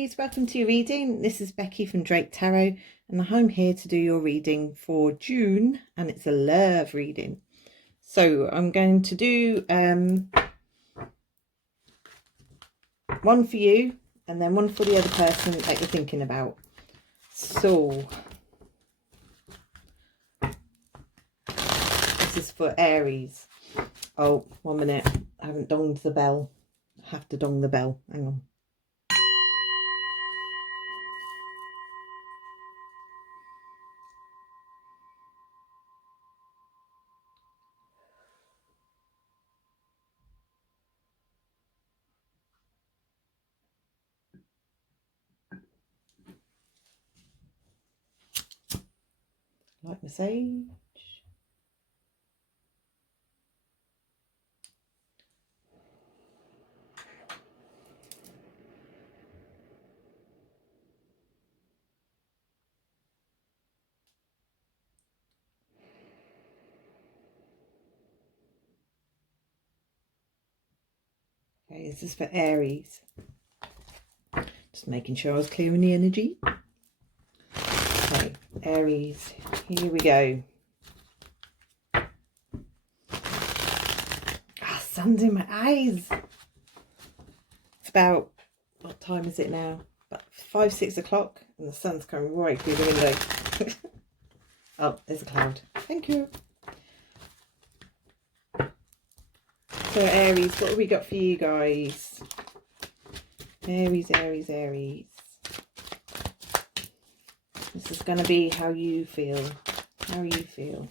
Aries, welcome to your reading. This is Becky from Drake Tarot, and I'm here to do your reading for June, and it's a love reading. So I'm going to do one for you and then one for the other person that you're thinking about. So this is for Aries. Oh, 1 minute, I haven't donged the bell. I have to dong the bell, hang on. Like message. Okay, this is for Aries. Just making sure I was clearing the energy. Okay, Aries, here we go. Ah, sun's in my eyes. It's about, what time is it now? About 5, 6 o'clock, and the sun's coming right through the window. Oh, there's a cloud. Thank you. So Aries, what have we got for you guys? Aries, Aries, Aries. This is going to be how you feel. How you feel.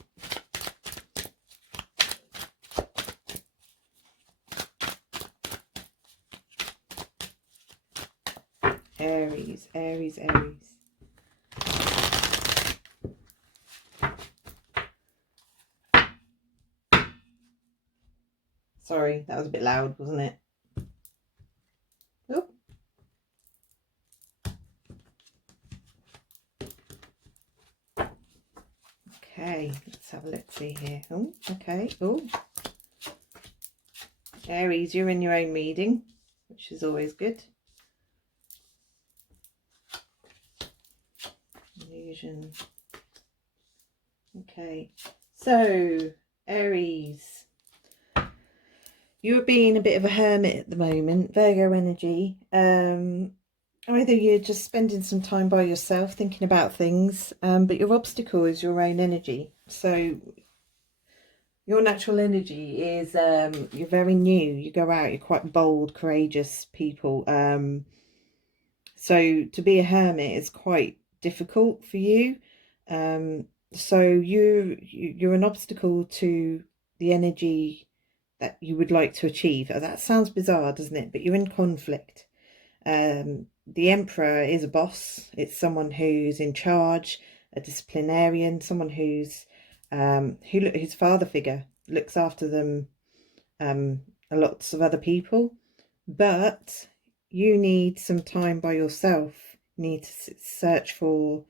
Aries, Aries, Aries. Sorry, that was a bit loud, wasn't it? Oh. Okay, let's have a look, see here. Oh, okay. Oh. Aries, you're in your own reading, which is always good. Illusion. Okay, so Aries, you're being a bit of a hermit at the moment, Virgo energy. Either you're just spending some time by yourself thinking about things, but your obstacle is your own energy. So your natural energy is you're very new, you go out, you're quite bold, courageous people. So to be a hermit is quite difficult for you. So you're an obstacle to the energy that you would like to achieve. That sounds bizarre, doesn't it? But you're in conflict. The Emperor is a boss. It's someone who's in charge, a disciplinarian, someone who's whose father figure looks after them, lots of other people. But you need some time by yourself. You need to search for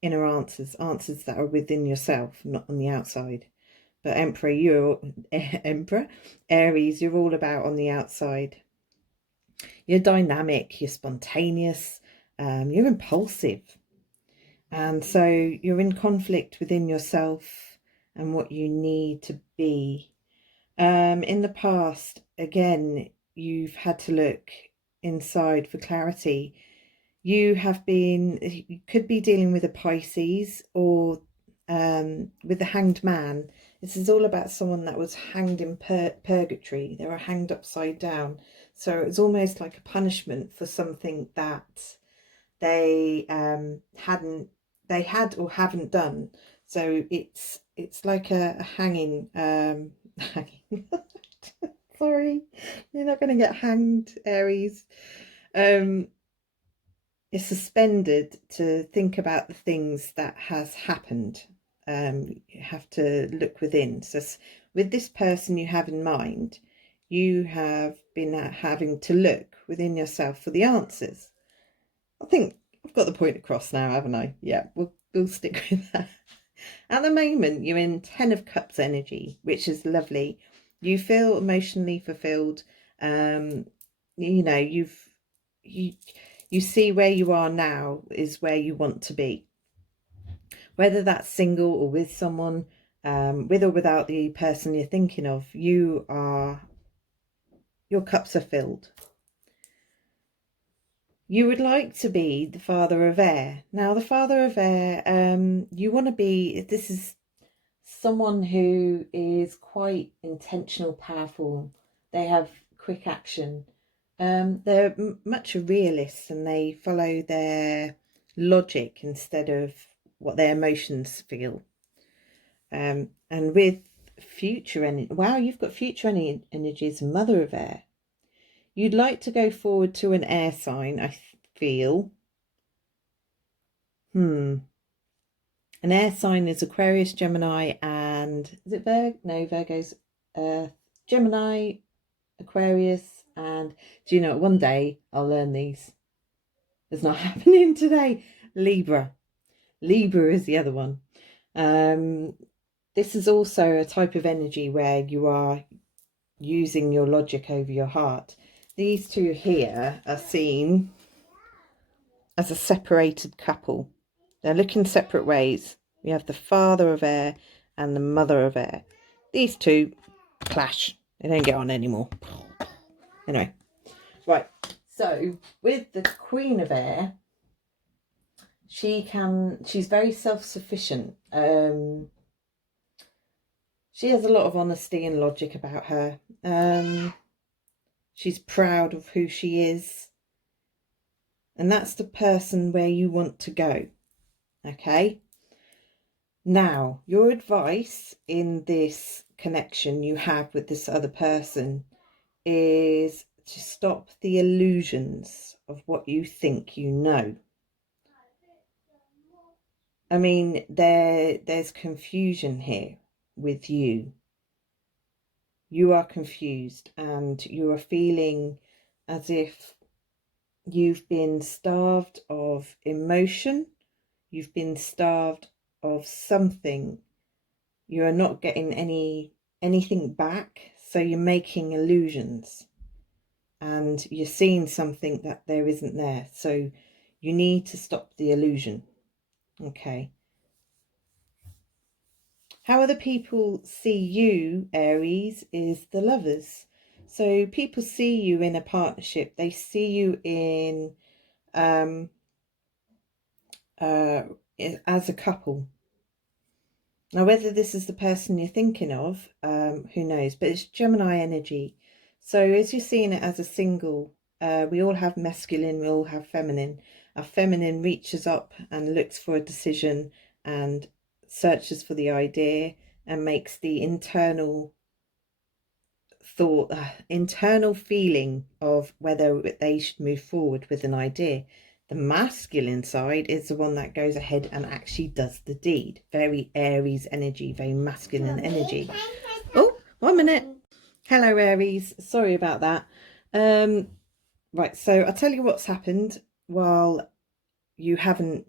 inner answers that are within yourself, not on the outside. But Emperor, Aries, you're all about on the outside. You're dynamic, you're spontaneous, you're impulsive. And so you're in conflict within yourself and what you need to be. In the past, again, you've had to look inside for clarity. You could be dealing with a Pisces or with the Hanged Man. This is all about someone that was hanged in purgatory. They were hanged upside down. So it's almost like a punishment for something that they had or haven't done. So it's like a hanging. Hanging. Sorry, you're not going to get hanged, Aries. It's suspended to think about the things that has happened. You have to look within. So with this person you have in mind, you have been having to look within yourself for the answers. I think I've got the point across now, haven't I? Yeah, we'll stick with that. At the moment, you're in 10 of Cups energy, which is lovely. You feel emotionally fulfilled. You know, you've You see where you are now is where you want to be. Whether that's single or with someone, with or without the person you're thinking of, your cups are filled. You would like to be the father of air. Now, the father of air, you want to be, this is someone who is quite intentional, powerful. They have quick action. They're much a realist, and they follow their logic instead of what their emotions feel. And with future energy, wow, you've got future energies, mother of air. You'd like to go forward to an air sign, I feel. An air sign is Aquarius, Gemini, and is it Virgo? No, Virgo's Gemini, Aquarius, and do you know, one day I'll learn these. It's not happening today. Libra. Libra is the other one. This is also a type of energy where you are using your logic over your heart. These two here are seen as a separated couple. They're looking separate ways. We have the father of air and the mother of air. These two clash. They don't get on anymore. Anyway, right. So with the queen of air, she's very self-sufficient. She has a lot of honesty and logic about her. She's proud of who she is. And that's the person where you want to go. Okay. Now, your advice in this connection you have with this other person is to stop the illusions of what you think you know. I mean, there's confusion here with you. You are confused and you are feeling as if you've been starved of emotion. You've been starved of something. You are not getting anything back. So you're making illusions and you're seeing something that there isn't there. So you need to stop the illusion. Okay. How other people see you, Aries, is the Lovers. So people see you in a partnership. They see you in as a couple. Now, whether this is the person you're thinking of, who knows? But it's Gemini energy. So as you're seeing it as a single, we all have masculine, we all have feminine. Our feminine reaches up and looks for a decision and searches for the idea and makes the internal thought, internal feeling of whether they should move forward with an idea. The masculine side is the one that goes ahead and actually does the deed. Very Aries energy, very masculine energy. Oh, 1 minute. Hello, Aries. Sorry about that. Right, so I'll tell you what's happened while you haven't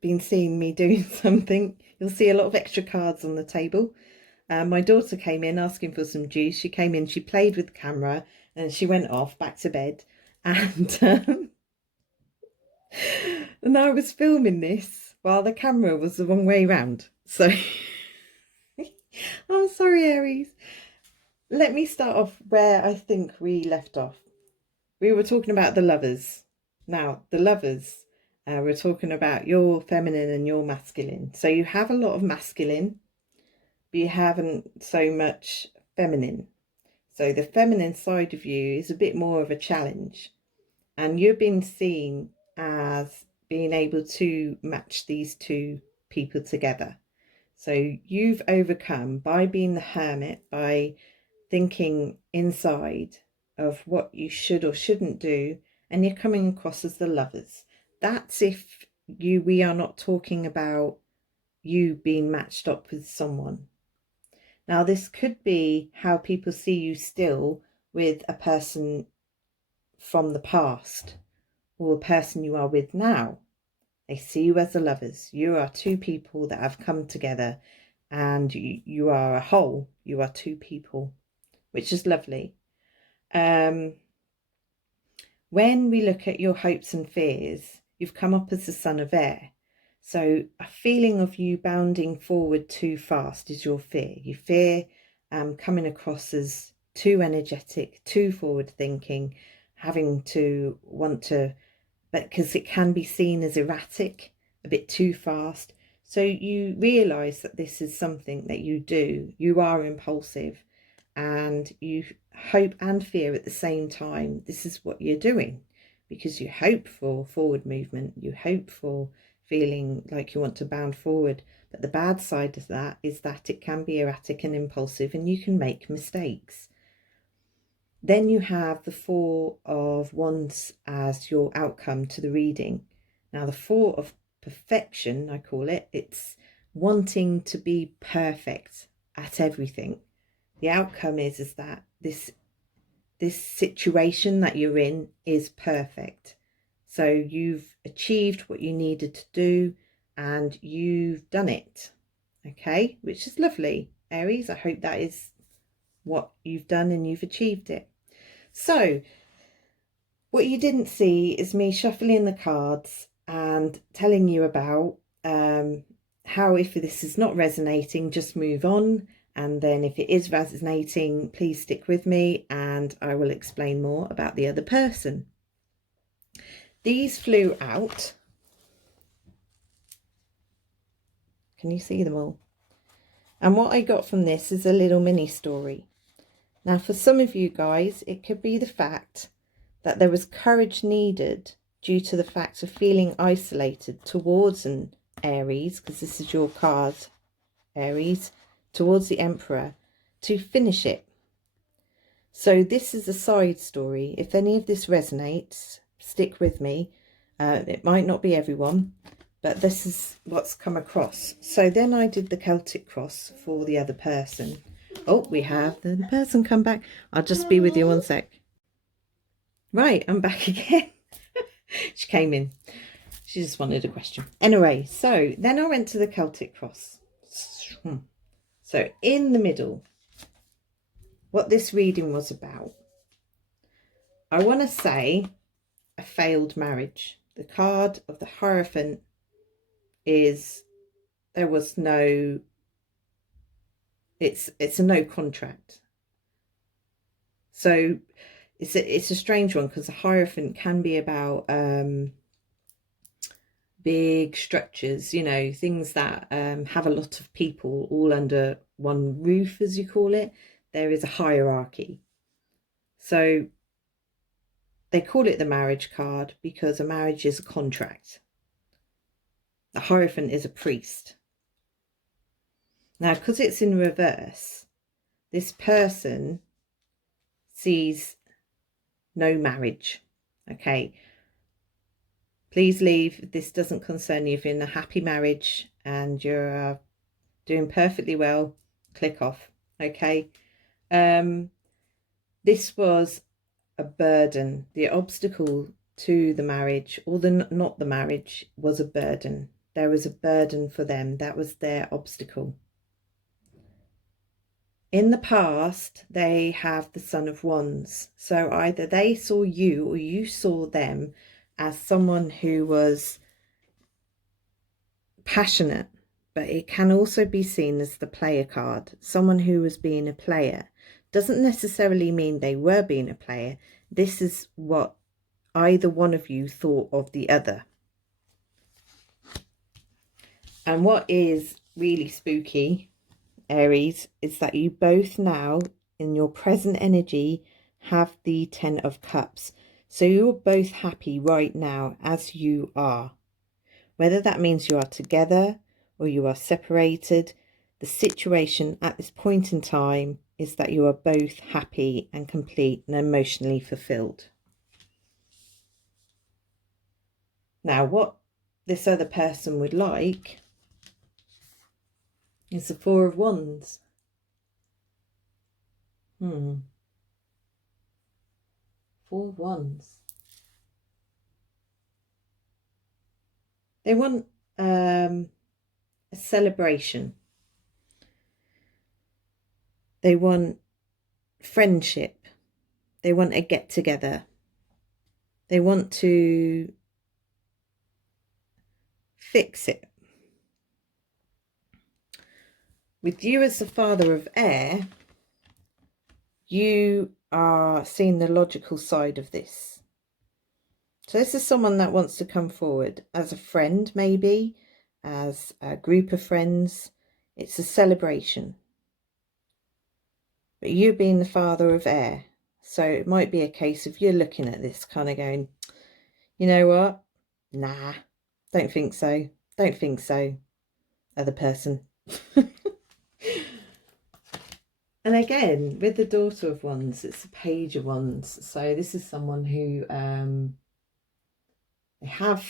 been seeing me doing something. You'll see a lot of extra cards on the table. My daughter came in asking for some juice. She came in, she played with the camera, and she went off back to bed. And and I was filming this while the camera was the wrong way round. So I'm sorry, Aries. Let me start off where I think we left off. We were talking about the Lovers. Now, the Lovers, we're talking about your feminine and your masculine. So you have a lot of masculine, but you haven't so much feminine. So the feminine side of you is a bit more of a challenge. And you've been seen as being able to match these two people together. So you've overcome by being the hermit, by thinking inside of what you should or shouldn't do, and you're coming across as the Lovers. That's if we are not talking about you being matched up with someone. Now, this could be how people see you still with a person from the past or a person you are with now. They see you as the Lovers. You are two people that have come together and you are a whole. You are two people, which is lovely. When we look at your hopes and fears, you've come up as the son of air. So a feeling of you bounding forward too fast is your fear. You fear coming across as too energetic, too forward thinking, having to want to, because it can be seen as erratic, a bit too fast. So you realize that this is something that you do. You are impulsive and you hope and fear at the same time. This is what you're doing because you hope for forward movement. You hope for feeling like you want to bound forward. But the bad side of that is that it can be erratic and impulsive and you can make mistakes. Then you have the Four of Wands as your outcome to the reading. Now, the Four of Perfection, I call it, it's wanting to be perfect at everything. The outcome is that this situation that you're in is perfect. So you've achieved what you needed to do and you've done it. Okay, which is lovely, Aries. I hope that is what you've done and you've achieved it. So what you didn't see is me shuffling the cards and telling you about how, if this is not resonating, just move on. And then if it is resonating, please stick with me and I will explain more about the other person. These flew out. Can you see them all? And what I got from this is a little mini story. Now, for some of you guys, it could be the fact that there was courage needed due to the fact of feeling isolated towards an Aries, because this is your card, Aries, towards the Emperor, to finish it. So this is a side story. If any of this resonates, stick with me. It might not be everyone, but this is what's come across. So then I did the Celtic cross for the other person. Oh, we have the person come back. I'll just be with you one sec. Right, I'm back again. She came in. She just wanted a question. Anyway, so then I went to the Celtic cross. So in the middle, what this reading was about, I want to say a failed marriage. The card of the Hierophant is there was no, it's a no contract. So it's a strange one because the Hierophant can be about big structures, you know, things that have a lot of people all under one roof, as you call it. There is a hierarchy. So they call it the marriage card because a marriage is a contract. The Hierophant is a priest. Now, because it's in reverse, this person sees no marriage. Okay, please leave. This doesn't concern you. If you're in a happy marriage and you're doing perfectly well, click off. Okay, this was a burden. The obstacle to the marriage, or not the marriage, was a burden. There was a burden for them. That was their obstacle. In the past, they have the Son of Wands. So either they saw you or you saw them as someone who was passionate, but it can also be seen as the player card. Someone who was being a player. Doesn't necessarily mean they were being a player. This is what either one of you thought of the other. And what is really spooky, Aries, is that you both now, in your present energy, have the Ten of Cups. So you're both happy right now as you are. Whether that means you are together or you are separated, the situation at this point in time is that you are both happy and complete and emotionally fulfilled. Now, what this other person would like is the Four of Wands. Four of Wands. They want a celebration. They want friendship. They want a get together. They want to fix it. With you as the father of air, you are seeing the logical side of this. So this is someone that wants to come forward as a friend, maybe, as a group of friends. It's a celebration. But you being the father of air, so it might be a case of you're looking at this kind of going, you know what? Nah, don't think so. Don't think so. Other person. And again, with the daughter of wands, it's a page of wands. So this is someone who they have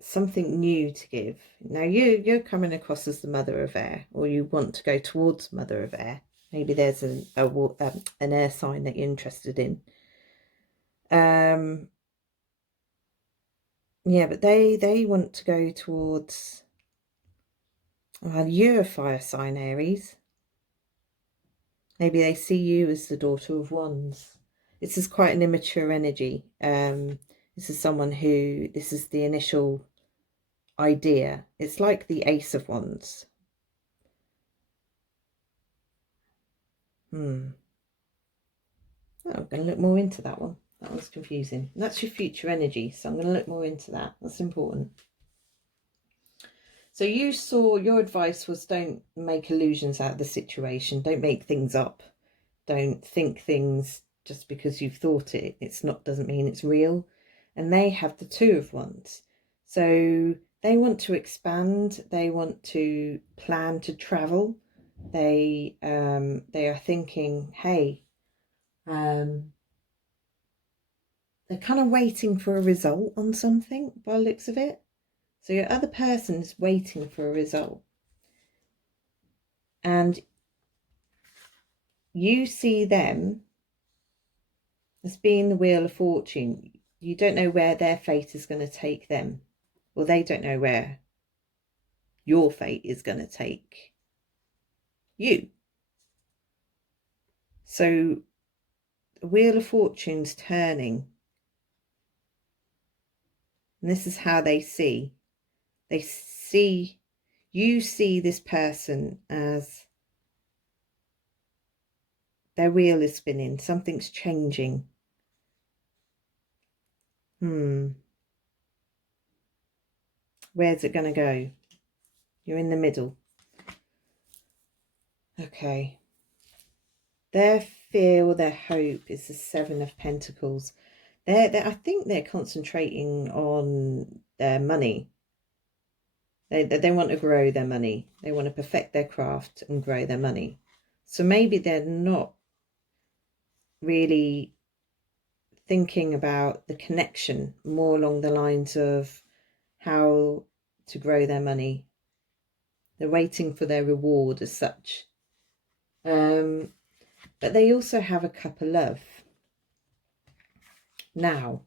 something new to give. Now you're coming across as the mother of air, or you want to go towards mother of air. Maybe there's an air sign that you're interested in. Yeah, but they want to go towards, well, you're a fire sign, Aries. Maybe they see you as the daughter of wands. This is quite an immature energy. This is someone who, this is the initial idea. It's like the ace of wands. Oh, I'm going to look more into that one. That one's confusing. And that's your future energy, so I'm going to look more into that. That's important. So you saw, your advice was don't make illusions out of the situation. Don't make things up. Don't think things just because you've thought it. It's not, doesn't mean it's real. And they have the Two of Wands. So they want to expand. They want to plan to travel. They are thinking, hey, they're kind of waiting for a result on something by the looks of it. So your other person is waiting for a result. And you see them as being the Wheel of Fortune. You don't know where their fate is going to take them. Well, they don't know where your fate is going to take you. So the Wheel of Fortune's turning. And this is how they see. They see, you see this person as their wheel is spinning. Something's changing. Where's it going to go? You're in the middle. Okay. Their fear or their hope is the Seven of Pentacles. I think they're concentrating on their money. They want to grow their money. They want to perfect their craft and grow their money. So maybe they're not really thinking about the connection, more along the lines of how to grow their money. They're waiting for their reward as such. But they also have a Cup of Love. Now,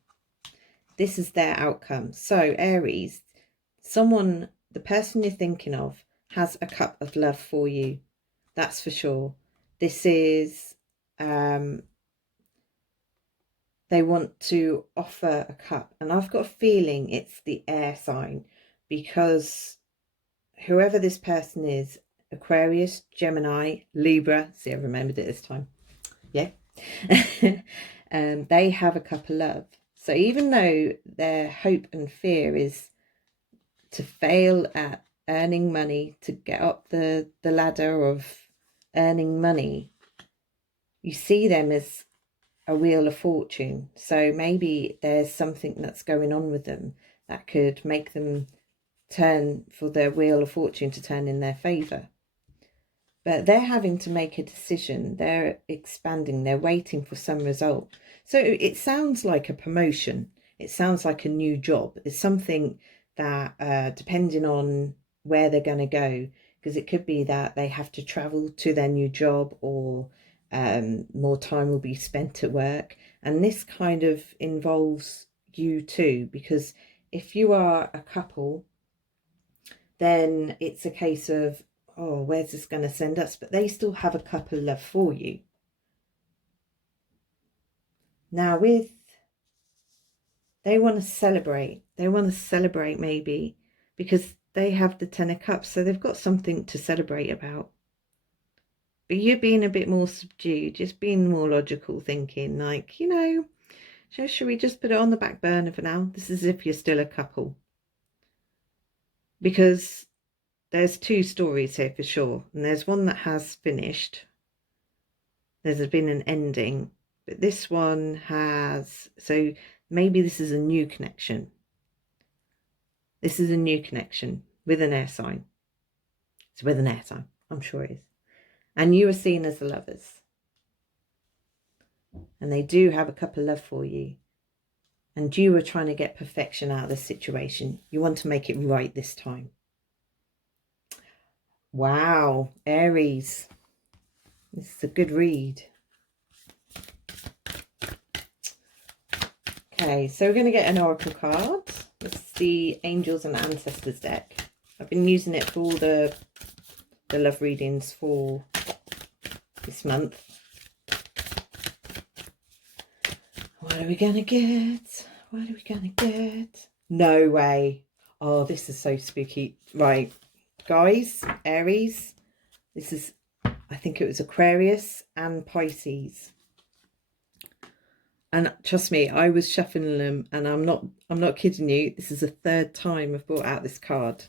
this is their outcome. So Aries, the person you're thinking of has a cup of love for you. That's for sure. This is, they want to offer a cup. And I've got a feeling it's the air sign, because whoever this person is, Aquarius, Gemini, Libra, see, I remembered it this time. Yeah. They have a cup of love. So even though their hope and fear is to fail at earning money, to get up the ladder of earning money, you see them as a Wheel of Fortune. So maybe there's something that's going on with them that could make them turn for their Wheel of Fortune to turn in their favour. But they're having to make a decision. They're expanding. They're waiting for some result. So it sounds like a promotion. It sounds like a new job. It's something that, depending on where they're going to go, because it could be that they have to travel to their new job, or more time will be spent at work. And this kind of involves you too, because if you are a couple, then it's a case of, oh, where's this going to send us? But they still have a cup of love for you. Now with They want to celebrate. They want to celebrate maybe because they have the Ten of Cups, so they've got something to celebrate about. But you're being a bit more subdued, just being more logical, thinking like, should we just put it on the back burner for now? This is if you're still a couple. Because there's two stories here for sure. And there's one that has finished. There's been an ending. But this one has... So maybe this is a new connection. This is a new connection with an air sign. It's with an air sign. I'm sure it is. And you are seen as the lovers. And they do have a cup of love for you. And you are trying to get perfection out of this situation. You want to make it right this time. Wow, Aries. This is a good read. Okay, so we're going to get an oracle card. This is the Angels and Ancestors deck. I've been using it for all the love readings for this month. What are we going to get? What are we going to get? No way. Oh, this is so spooky. Right, guys, Aries. This is, I think it was Aquarius and Pisces. And trust me, I was shuffling them, and I'm not kidding you. This is the third time I've brought out this card.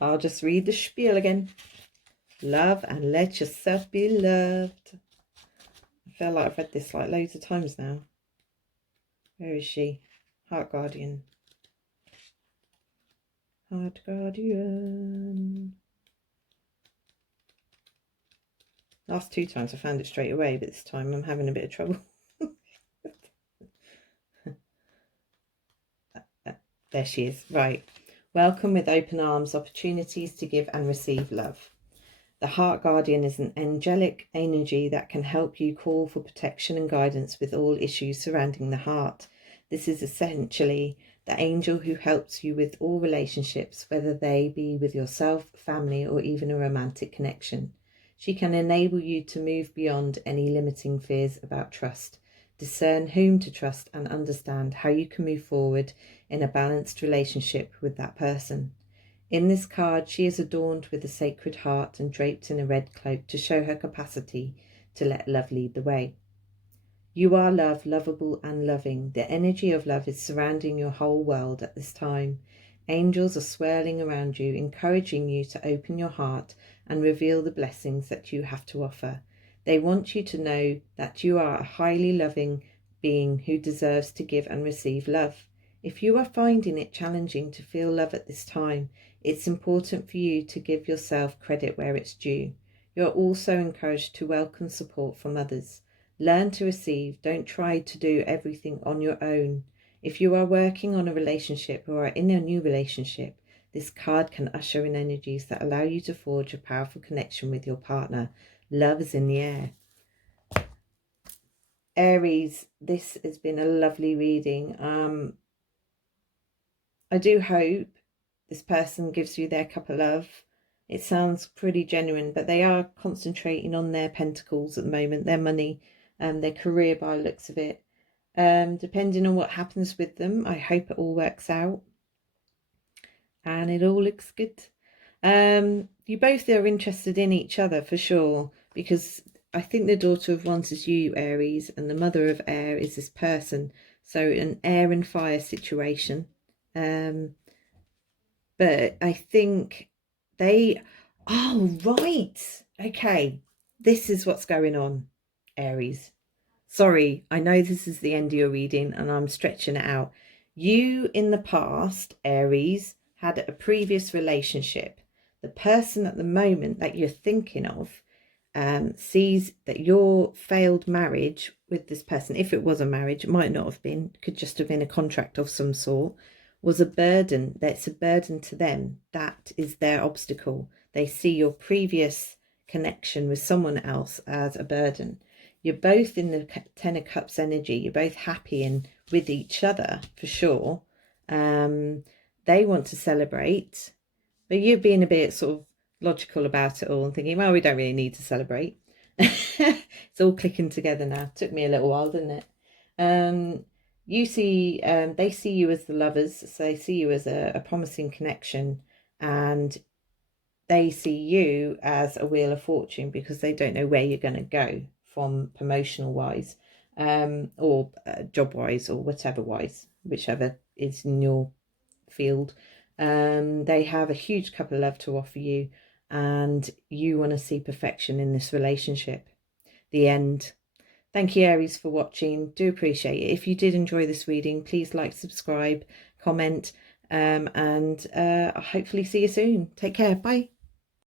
I'll just read the spiel again. Love and let yourself be loved. I feel like I've read this like loads of times now. Where is she? Heart Guardian. Heart Guardian. Last two times I found it straight away, but this time I'm having a bit of trouble. There she is. Right. Welcome with open arms, opportunities to give and receive love. The Heart Guardian is an angelic energy that can help you call for protection and guidance with all issues surrounding the heart. This is essentially the angel who helps you with all relationships, whether they be with yourself, family, or even a romantic connection. She can enable you to move beyond any limiting fears about trust, discern whom to trust, and understand how you can move forward in a balanced relationship with that person. In this card, she is adorned with a sacred heart and draped in a red cloak to show her capacity to let love lead the way. You are love, lovable and loving. The energy of love is surrounding your whole world at this time. Angels are swirling around you, encouraging you to open your heart and reveal the blessings that you have to offer. They want you to know that you are a highly loving being who deserves to give and receive love. If you are finding it challenging to feel love at this time, it's important for you to give yourself credit where it's due. You are also encouraged to welcome support from others. Learn to receive. Don't try to do everything on your own. If you are working on a relationship or are in a new relationship, this card can usher in energies that allow you to forge a powerful connection with your partner. Love is in the air. Aries, this has been a lovely reading. I do hope this person gives you their cup of love. It sounds pretty genuine, but they are concentrating on their pentacles at the moment, their money, their career by the looks of it. Depending on what happens with them, I hope it all works out and it all looks good. You both are interested in each other for sure, because I think the Daughter of Wands is you, Aries, and the Mother of Air is this person. So an air and fire situation. But I think they... Oh, right. Okay. This is what's going on, Aries. Sorry, I know this is the end of your reading and I'm stretching it out. You, in the past, Aries, had a previous relationship. The person at the moment that you're thinking of sees that your failed marriage with this person, if it was a marriage, it might not have been, could just have been a contract of some sort, was a burden. That's a burden to them. That is their obstacle. They see your previous connection with someone else as a burden. You're both in the Ten of Cups energy. You're both happy and with each other for sure. They want to celebrate, but you're being a bit sort of logical about it all and thinking, well, we don't really need to celebrate. It's all clicking together now. Took me a little while, didn't it? you see, they see you as the lovers, so they see you as a promising connection, and they see you as a wheel of fortune because they don't know where you're going to go from promotional wise, or job wise, or whatever wise, whichever is in your field. They have a huge cup of love to offer you, and you want to see perfection in this relationship. The end. Thank you, Aries, for watching. Do appreciate it. If you did enjoy this reading, please like, subscribe, comment, and I'll hopefully see you soon. Take care. Bye.